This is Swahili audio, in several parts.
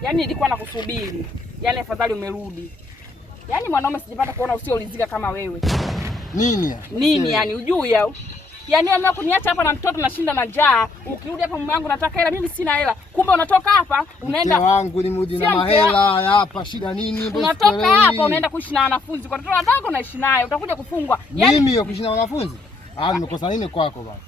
Yaani nilikuwa nakusubiri. Yaani afadhali umerudi. Yaani mwanaume sijapata kuona usiolizika kama wewe. Nini yani ujui au? Yaani wewe kuniacha hapa na mtoto nashinda na njaa. Ukirudi hapa mume wangu nataka hela, mimi sina hela. Kumbe unatoka hapa unaenda. Mke wangu ni mudi na mahela hapa, shida nini? Unatoka hapa unaenda kuishi na wanafunzi. Kwa watoto wadogo naishi naye, utakuja kufungwa. Yaani mimi kuishi na wanafunzi? Nimekosa nini kwako bwana?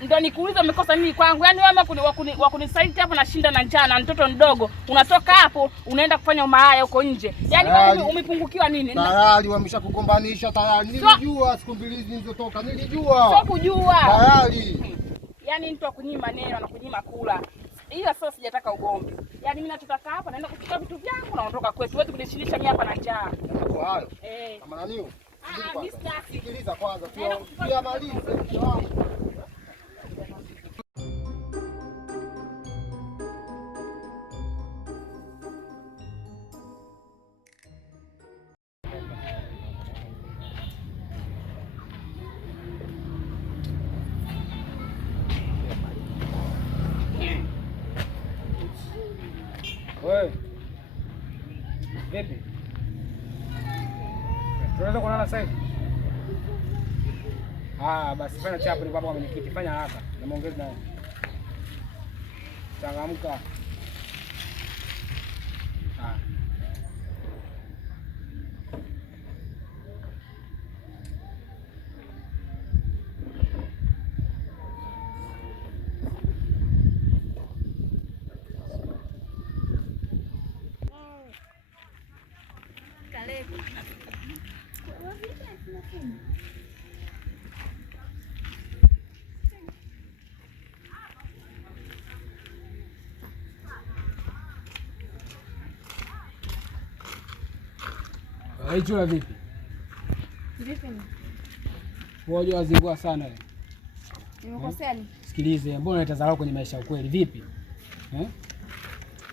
Ndio nikuuliza umekosa nini kwangu? Yaani wewe wakunisaliti hapo nashinda na njaa na mtoto mdogo. Unatoka hapo unaenda kufanya umalaya huko nje. Yaani wewe umepungukiwa nini? Tayari wameshakugombanisha tayari. Nilijua siku mbili zilizotoka. Nilijua. Sio kujua. Tayari. Yaani mtu akunyima neno na kunyima kula. Ila sasa sijataka ugombe. Yaani mimi nataka hapa naenda kuchukua vitu vyangu na ondoka kwetu. Wewe kunishilisha mimi hapa na njaa. Kwa hayo. Kama nani? Sikiliza kwanza. Tuyamalize. Wewe. Vipi? Tunaweza kulala sasa hivi? Basi fanya chapo ni baba wa mwenyekiti, fanya haraka. Na muongeze naye. Changamka. Chula vipi? Vipi? Wewe wazingua sana wewe. Nimekosea nini? Sikilize, mbona unatazarau kwenye maisha ya kweli vipi?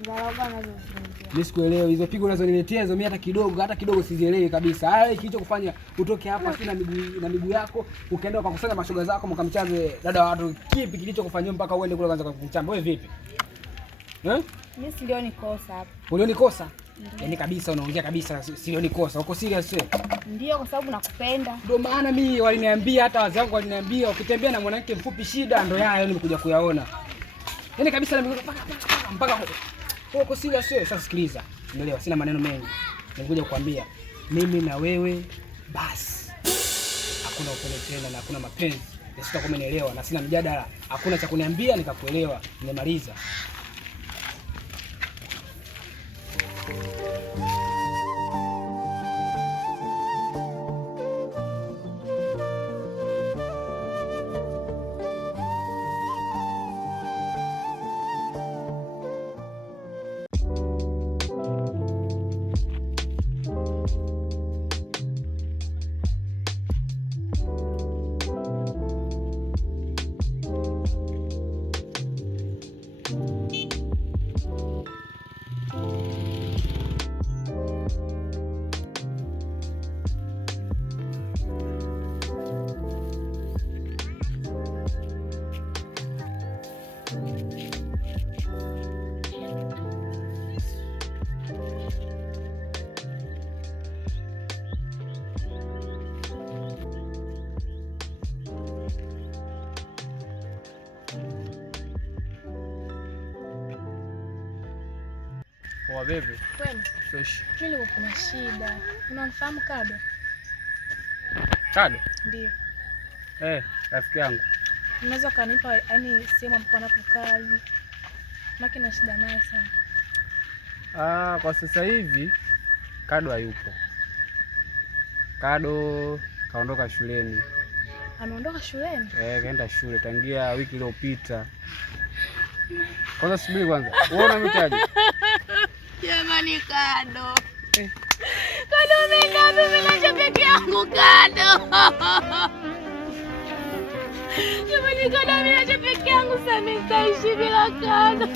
Dharau bana unazozungumzia. Mimi sikuelewi hizo pigo unazoniletea hizo, mimi hata kidogo sizielewi kabisa. Haya kilicho kufanya utoke hapa si na miguu yako, ukaenda ukakusanya mashoga zako mkamchaze dada wa watu. Kipi kilicho kufanyia mpaka uende kule kwanza kukuchamba? Wewe vipi? Mimi silioni kosa hapa. Ulioni kosa? Yaani kabisa unaongea kabisa silioni kosa. Uko serious wewe? Ndio kwa sababu nakupenda. Ndio maana mimi waliniambia hata wazee wangu waliniambia ukitembea na mwanamke mfupi shida ndio yale nimekuja kuyaona. Yaani kabisa mpaka uko serious wewe. Sasa sikiliza. Umeelewa? Sina maneno mengi. Nimekuja kukwambia mimi na wewe basi. Hakuna upendo tena na hakuna mapenzi. Sitakuwa umenielewa na sina mjadala. Hakuna cha kuniambia nikakuelewa. Nimemaliza. Poa bebe. Kwema? Fresh. Mimi niko kuna shida. Unamfahamu Kado? Kado? Ndio. Rafiki yangu. Unaweza kanipa yaani sehemu ambapo anapokaa hivi? Maki na shida naye sana. Kwa sasa hivi Kado hayupo. Kado kaondoka shuleni. Ameondoka shuleni? Kaenda shule tangia wiki iliyopita. Kwanza subiri kwanza. Wewe unamhitaji? Jamani Kado. Kado umekaa peke yangu Kado. Jamani Kado ameacha peke yangu sasa nitaishi bila Kado.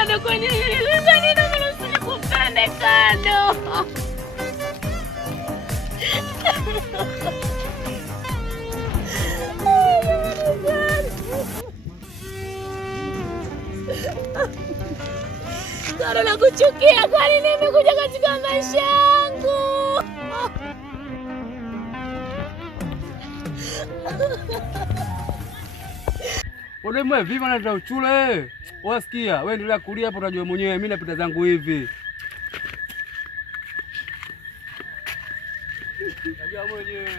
kando kwenye hili nini mimi usikupende kando. Kando nakuchukia, kwa nini nimekuja katika maisha yangu? Wewe vipi na uchule? Wasikia, wewe endelea kulia hapo unajua mwenyewe mimi napita zangu hivi. Unajua mwenyewe.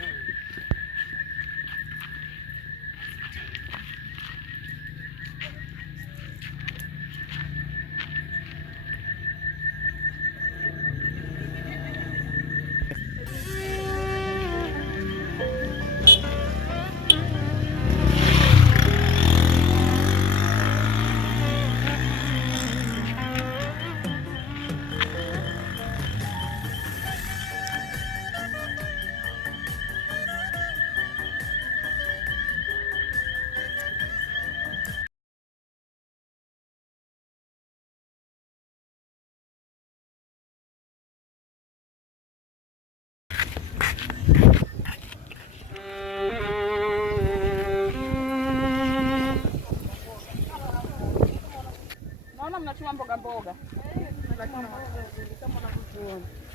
Mnachuma mboga mboga.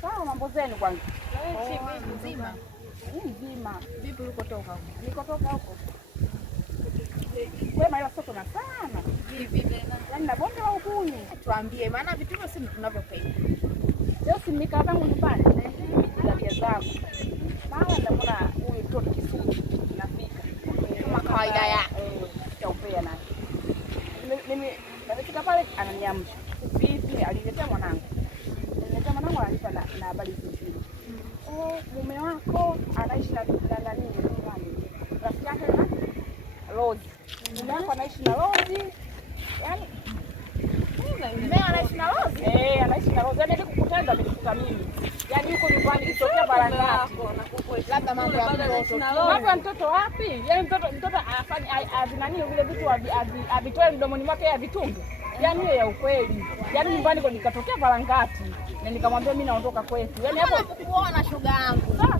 Sawa, mambo zenu kwanza. Mzima. Mzima. Vipi ulikotoka huko? Nilikotoka huko. Wema ila soko na sana. Vipi tena? Yaani na bonde la ukuni. Tuambie maana vitu vyote tunavyopenda. Leo si nikaa zangu nyumbani. Tabia zangu. Mara ndamona huyu mtoto Kisumu nafika. Kama kawaida yake. Taupea naye. Mimi nafika pale ananiamsha. Vipi aliletea mwanangu. Aliletea mwanangu ananipa na habari nzuri. Mume wako anaishi na nani? Rafiki yake na Rose. Mume wako anaishi na Rose. Yaani mume anaishi na Rose? Anaishi na Rose. Yaani nilikukutana nilikuta mimi. Yaani yuko nyumbani kitokea barangati. Labda mambo ya mtoto. Mambo ya mtoto wapi? Yaani mtoto afanye avinani vile vitu avitoe mdomoni mwake avitunge. Yaani hiyo ya ukweli. Yaani nyumbani kwa nikatokea barangati. Na nikamwambia mimi naondoka kwetu. Yaani hapo kuona shoga yangu. Sasa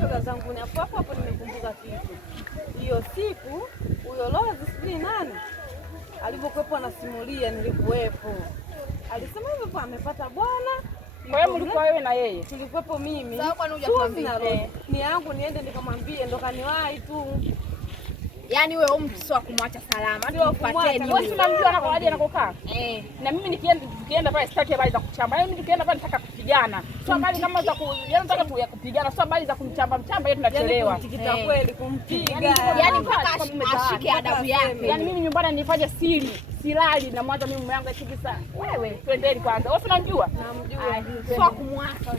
shoga zangu ni hapo nimekumbuka kitu. Hiyo siku huyo Rose sijui nani alivyokuwepo anasimulia nilikuwepo. Alisema hivyo amepata bwana. Kwa hiyo mlikuwa wewe na yeye? Tulikuwepo mimi. Sawa, kwa nini hujatuambia? Ni yangu niende nikamwambie ndo kaniwahi tu. Yaani wewe mtu sio kumwacha salama. Tufuateni. Wewe unamjua anakoaje anakokaa? Na mimi nikienda pale sitaki habari za kuchamba. Yaani tukienda pale nataka kupigana. Sio habari kama za nataka tu ya kupigana. Sio habari za kumchamba hiyo tunachelewa. Tikita kweli kumpiga. Yaani mpaka ashike adabu yake. Yaani mimi nyumbani nifanye siri. Silali na mwanzo mimi mume wangu hivi sana. Wewe twendeni kwanza. Wewe unamjua? Namjua. Sio kumwacha.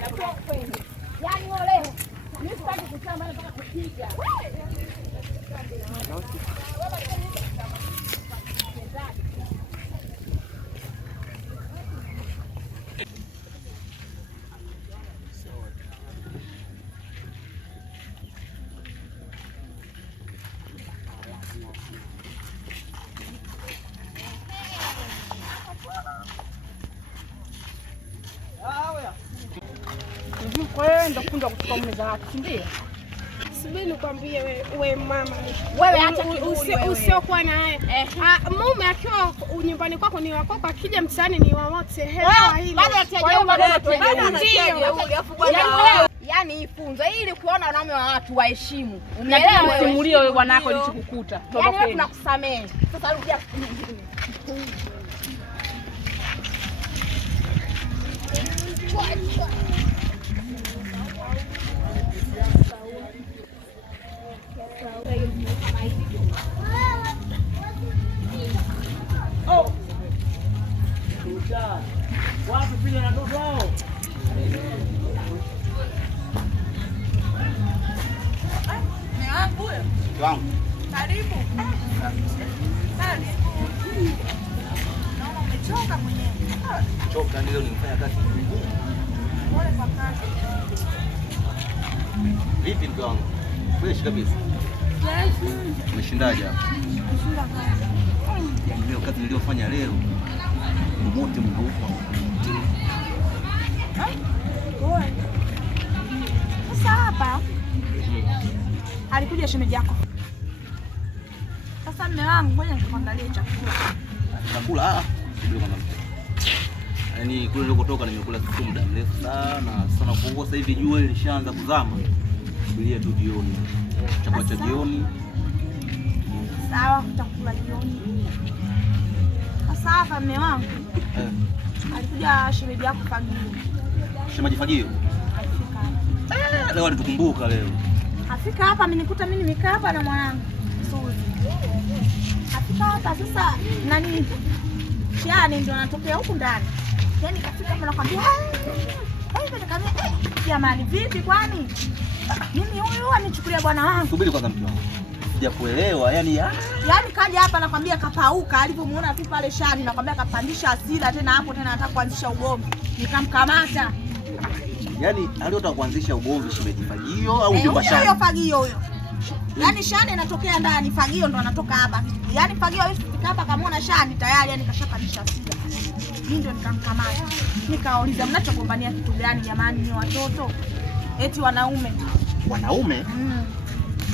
Yaani leo mimi sitaki kuchamba nataka kupiga. Kwa hiyo ndo kunda kuchukua mume za watu, si ndio? Subiri nikwambie wewe mama. Wewe acha kiburi usiokuwa na wewe. Mume akiwa nyumbani kwako ni wako, akija mtaani ni wa wote. Hela hili. Bado ndio. Yaani ifunzo ili ukiona wanaume wa watu waheshimu. Umeelewa wewe? Simulie wewe bwanako alichokukuta. Yaani wewe tunakusamehe. Sasa rudia siku nyingine. Watu pia na ndoto wao. Karibu. Naona umechoka mwenyewe. Choka ndio nimefanya kazi ngumu. Pole kwa kazi. Vipi mke wangu? Fresh kabisa. Umeshindaje hapo? Ndio kazi niliyofanya leo. wote mnaupa. Sasa hapa alikuja shemeji yako. Sasa mume wangu, ngoja nikuandalie chakula. Chakula ndio mama. Yaani kule nilikotoka nimekula siku muda mrefu sana kwa sasa hivi jua lishaanza kuzama. Subiria tu jioni. Chakula cha jioni. Sawa, tutakula jioni. Sasa hapa mume wangu. Alikuja shemeji yako Fagio. Shemeji Fagio? Alifika. Leo alitukumbuka leo. Afika hapa amenikuta mimi nimekaa hapa na mwanangu Suzi. Afika hapa sasa nani? Shani ndio anatokea huku ndani. Yaani kafika hapa nakwambia, "Wewe nikamwambia, jamani vipi kwani? Mimi huyu anichukulia bwana wangu." Subiri kwanza mke wangu. Sijakuelewa, yaani kaja hapa nakwambia kapauka, alipomuona tu pale Shani nakwambia kapandisha hasira tena hapo tena anataka kuanzisha ugomvi. Nikamkamata. Yaani aliyotaka kuanzisha ugomvi shemeji Fagio au mjomba Shani? Huyo Fagio huyo. Yaani Shani anatokea ndani, Fagio ndo anatoka hapa. Yaani Fagio alifika hapa kamaona Shani tayari yani kashapandisha hasira. Mimi ndo nikamkamata. Nikauliza mnachogombania kitu gani jamani ni watoto? Eti wanaume. Wanaume?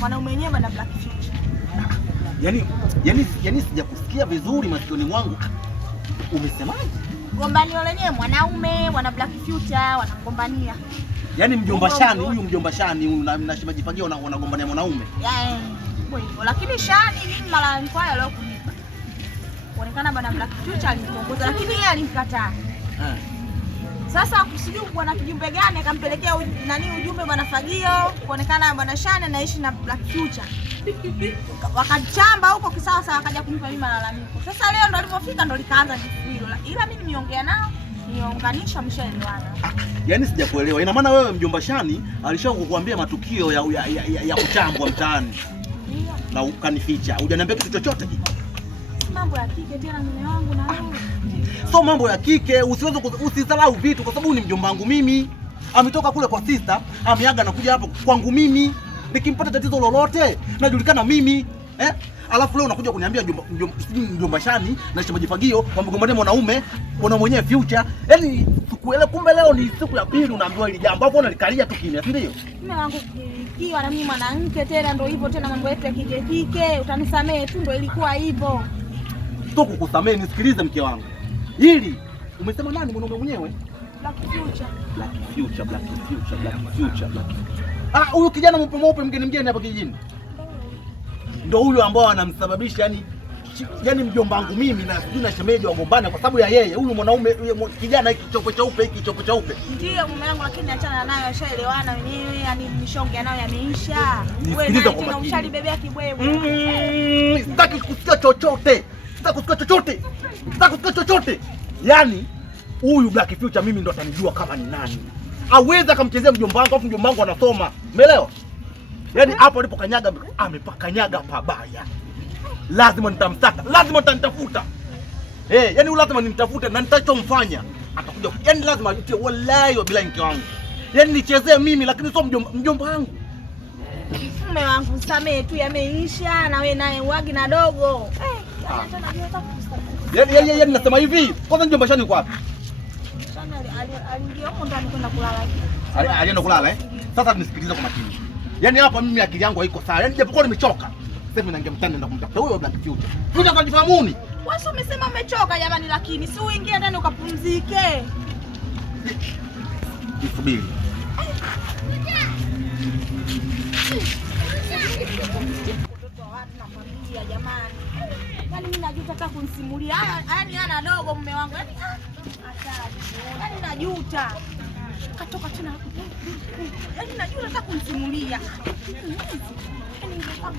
Wanaume wenyewe bana Black Future. Yaani sijakusikia vizuri masikioni mwangu. Umesemaje? Gombanio lenyewe mwanaume, wana Black Future, wanagombania. Yaani mjomba Shani, huyu mjomba Shani na shemeji Fagio wanagombania mwanaume. Hivyo. Lakini Shani mimi mara nilikuwa leo kunipa. Kuonekana bana Black Future alimtongoza lakini yeye alimkataa. Sasa kusijui bwana kijumbe gani akampelekea ujumbe bwana Fagio kuonekana bwana Shani anaishi na Black Future. Wakachamba huko kisasa wakaja kunipa mimi malalamiko. Sasa leo ndo alipofika ndo likaanza hilo. Ila mimi nimeongea nao, niunganisha mshaelewana. Yaani sijakuelewa. Ina maana wewe mjomba Shani alishakukuambia matukio ya kuchambwa mtaani. Na ukanificha. Hujaniambia kitu chochote? Mambo ya kike tena mume wangu na wewe. So mambo ya kike usisalau vitu kwa sababu ni mjomba wangu mimi. Ametoka kule kwa sister, ameaga na kuja hapo kwangu mimi. Nikimpata tatizo lolote najulikana mimi. Alafu leo unakuja kuniambia mjomba Shani na shemeji Fagio wamegombania mwanaume mwenyewe Future. Yaani sikuelewa, kumbe leo ni siku ya pili unaambiwa hili jambo. Hapo unalikalia tu kimya, si ndio? Mume wangu kiwa na mimi mwanamke tena ndio hivyo tena mambo yetu ya kike. Utanisamehe tu ndio ilikuwa hivyo. Sio kukusamehe, nisikilize mke wangu. Hili umesema nani mwanaume mwenyewe? Black Future. Huyu kijana mweupe mgeni hapa kijijini. Ndio huyo ambao anamsababisha yani mjomba wangu mimi na sijui na shemeji wagombana kwa sababu ya yeye. Huyu mwanaume kijana hiki chopo cheupe. Ndio mume wangu lakini achana nayo, ashaelewana wenyewe, yani mishonge nayo yameisha. Nisikilize kwa makini. Ushalibebea kibwewe. Sitaki kusikia chochote. Yaani huyu Black Future mimi ndo atanijua kama ni nani. Aweza akamchezea mjomba wangu afu mjomba wangu anasoma. Umeelewa? Yaani hapo alipokanyaga amepakanyaga pabaya. Lazima nitamsaka, lazima nitamtafuta. Yaani huyu lazima nimtafute na nitachomfanya atakuja. Yaani lazima ajutie wallahi wa bila mke wangu. Yaani nichezee mimi lakini sio mjomba wangu. Mume wangu samee tu yameisha na wewe naye uagi na dogo. Yaani nasema hivi, kwanza mjomba Shani yuko wapi? Shani aliingia huko ndani kwenda kulala. Alienda kulala Sasa nisikilize kwa makini. Yaani hapa mimi akili yangu haiko sawa. Yaani japokuwa nimechoka. Sasa mimi naingia mtani na kumtafuta huyo Black Future. Future kajifahamuni. Wewe umesema umechoka jamani lakini si uingie ndani ukapumzike. Nisubiri. Mtoto wa watu na familia jamani. Yaani mimi najuta hata kunisimulia. Yaani ana dogo mume wangu. Yaani najuta. Katoka tena hapo. Yaani najuta hata kunisimulia. Yaani ndio kama